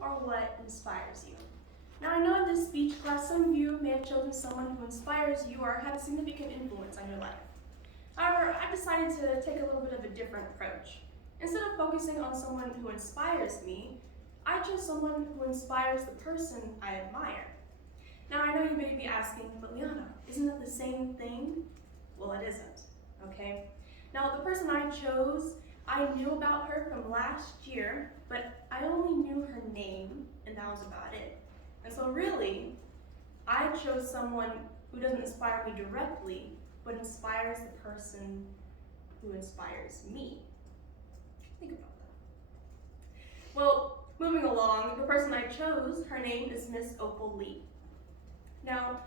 or what inspires you? Now I know in this speech class some of you may have chosen someone who inspires you or had a significant influence on your life. However, I decided to take a little bit of a different approach. Instead of focusing on someone who inspires me, I chose someone who inspires the person I admire. Now I know you may be asking, but Liana, isn't it the same thing? Well, it isn't, okay? Now the person I chose, I knew about her from last year, but I only knew her name, and that was about it. And so really, I chose someone who doesn't inspire me directly, but inspires the person who inspires me. Think about that. Well, moving along, the person I chose, her name is Miss Opal Lee. Now,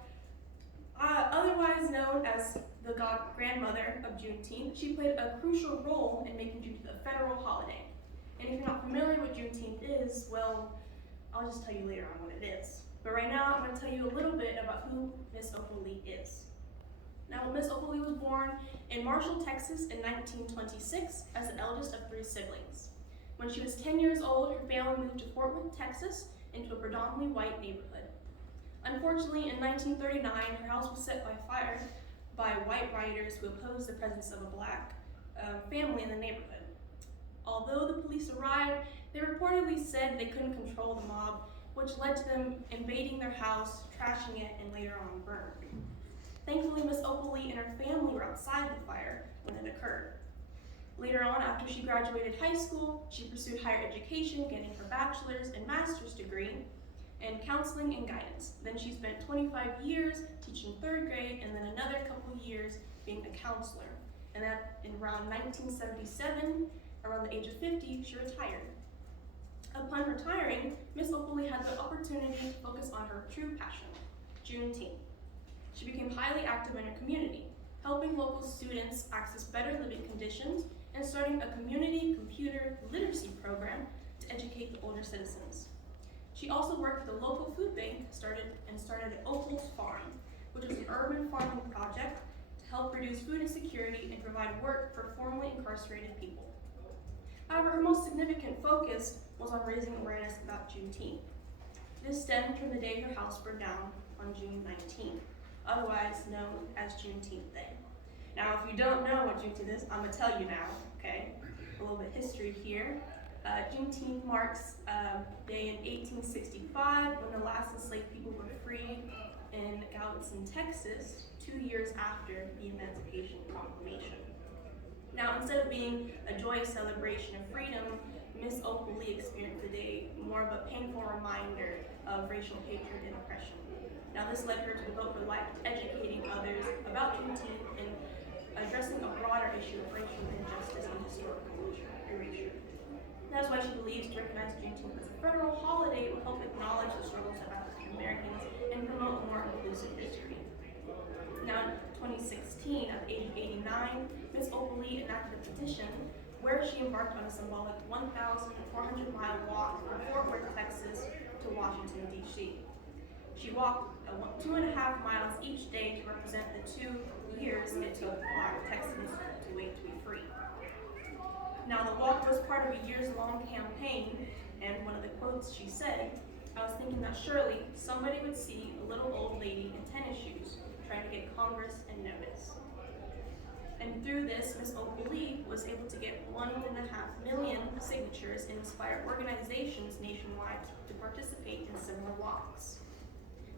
otherwise known as the grandmother of Juneteenth, she played a crucial role in making Juneteenth a federal holiday. And if you're not familiar with what Juneteenth is, well, I'll just tell you later on what it is. But right now, I'm going to tell you a little bit about who Miss Opal Lee is. Now, Miss Opal Lee was born in Marshall, Texas in 1926 as the eldest of 3 siblings. When she was 10 years old, her family moved to Fort Worth, Texas, into a predominantly white neighborhood. Unfortunately, in 1939, her house was set by fire by white rioters who opposed the presence of a black family in the neighborhood. Although the police arrived, they reportedly said they couldn't control the mob, which led to them invading their house, trashing it, and later on burned. Thankfully, Miss Opal Lee and her family were outside the fire when it occurred. Later on, after she graduated high school, she pursued higher education, getting her bachelor's and master's degree in counseling and guidance. Then she spent 25 years teaching 3rd grade and then another couple years being a counselor. And that in around 1977, around the age of 50, she retired. Upon retiring, Miss Opal Lee had the opportunity to focus on her true passion, Juneteenth. She became highly active in her community, helping local students access better living conditions and starting a community computer literacy program to educate the older citizens. She also worked with the local food bank, started Opal's Farm, which was an urban farming project to help reduce food insecurity and provide work for formerly incarcerated people. However, her most significant focus was on raising awareness about Juneteenth. This stemmed from the day her house burned down on June 19th, otherwise known as Juneteenth Day. Now, if you don't know what Juneteenth is, I'm gonna tell you now, okay? A little bit of history here. Juneteenth marks day in 1865 when the last enslaved people were freed in Galveston, Texas, 2 years after the Emancipation Proclamation. Now, instead of being a joyous celebration of freedom, Miss Opal Lee experienced the day more of a painful reminder of racial hatred and oppression. Now, this led her to devote her life to educating others about Juneteenth and addressing a broader issue of racial injustice and historical erasure. That's why she believes to recognize Juneteenth as a federal holiday will help acknowledge the struggles of African Americans and promote a more inclusive history. Now, in 2016, at the age of 89, Ms. Opal Lee enacted a petition where she embarked on a symbolic 1,400-mile walk from Fort Worth, Texas to Washington, D.C. She walked 2.5 miles each day to represent the 2 years it took Black Texans to wait to be free. Now, the walk was part of a years-long campaign, and one of the quotes she said, "I was thinking that surely somebody would see a little old lady in tennis shoes trying to get Congress and notice." And through this, Ms. Opal Lee was able to get 1.5 million signatures and inspire organizations nationwide to participate in similar walks.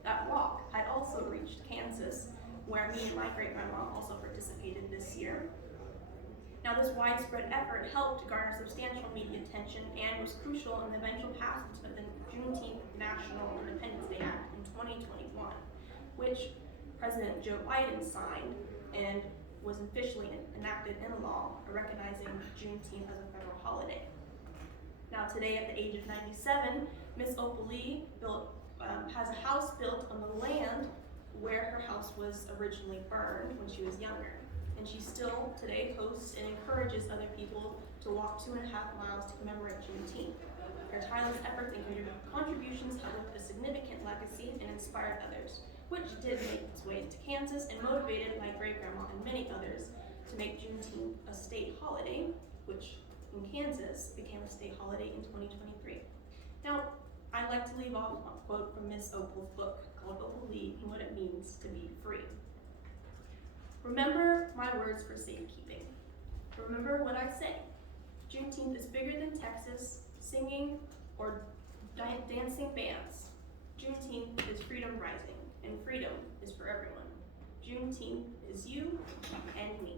That walk had also reached Kansas, where me and my great-grandma also participated this year. Now, this widespread effort helped garner substantial media attention and was crucial in the eventual passage of the Juneteenth National Independence Day Act in 2021, which President Joe Biden signed and was officially enacted in law, recognizing Juneteenth as a federal holiday. Now, today, at the age of 97, Ms. Opal Lee has a house built on the land where her house was originally burned when she was younger. And she still today hosts and encourages other people to walk 2.5 miles to commemorate Juneteenth. Her tireless efforts and contributions have left a significant legacy and inspired others, which did make its way to Kansas and motivated my great-grandma and many others to make Juneteenth a state holiday, which in Kansas became a state holiday in 2023. Now, I'd like to leave off a quote from Miss Opal's book called Opal and What It Means to Be Free. Remember my words for safekeeping. Remember what I say. Juneteenth is bigger than Texas, singing, or dancing bands. Juneteenth is freedom rising, and freedom is for everyone. Juneteenth is you and me.